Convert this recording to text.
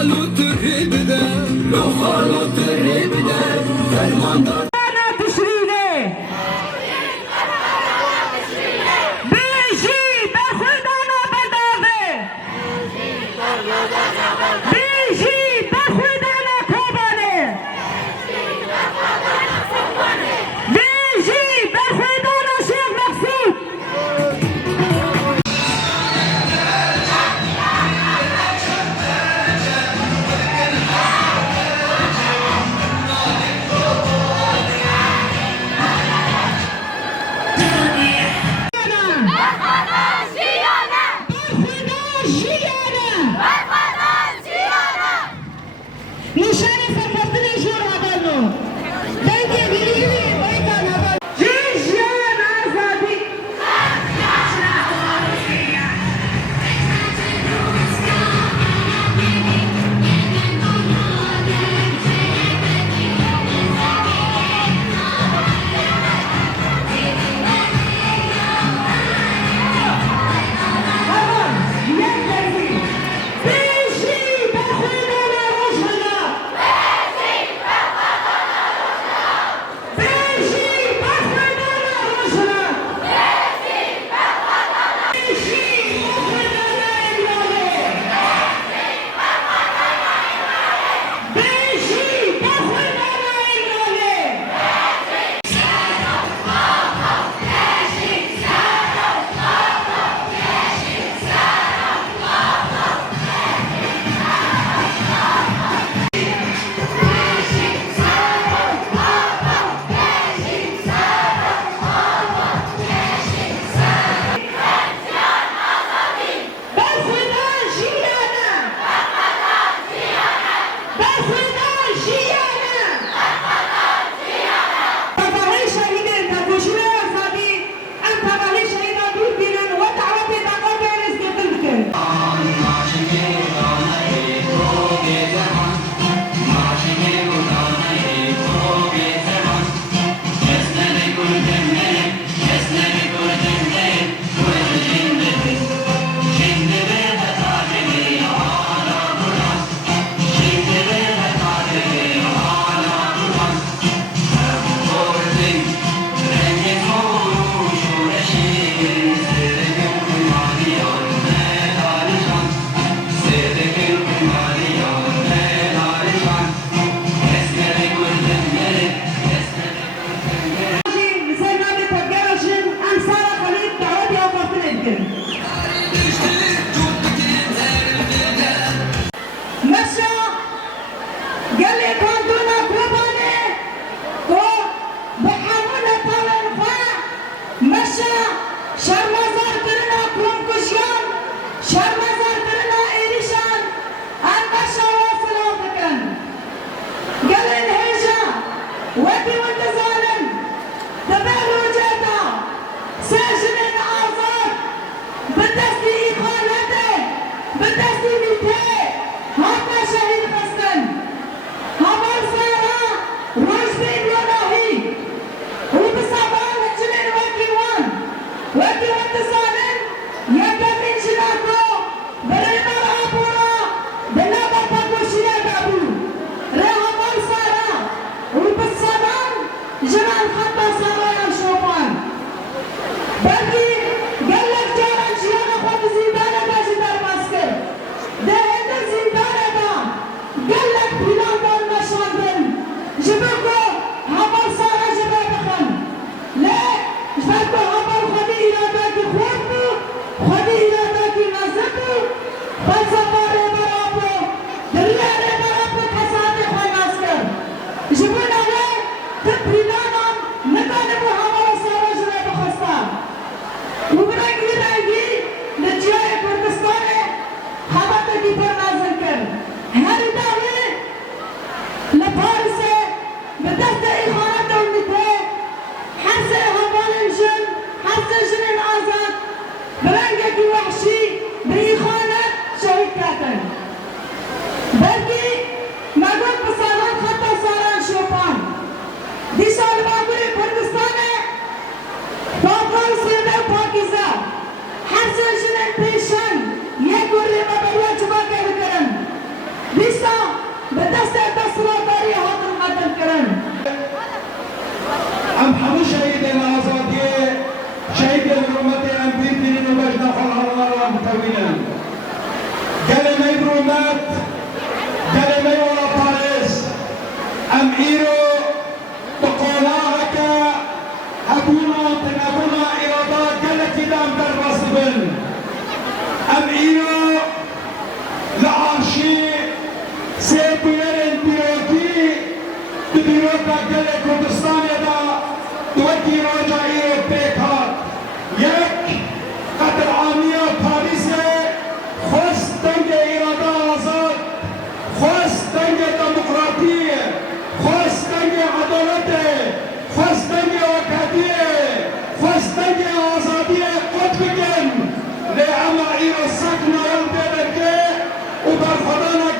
خالو تربده لو خالو تربده فرماندار ام همو شهید آزادی شهید رومت ام بیرترین و بجنا خلال و متوینن کلمه رومت کلمه ولا پارس ام ایرو بقولها که هبونا تنبونا ارادا کلکی دام در باسبن ام ایرو لعاشی سيبيرن بيروتي بيروتا كل كردستان دا دوتي رجعي بيكات يك قدر عامية باريس خص تنجي إرادة آزاد خص تنجي ديمقراطية خص تنجي عدالة خص تنجي وكادية خص تنجي آزادية قد بكن لأما إيرو سكنا يلدي وبرفضانا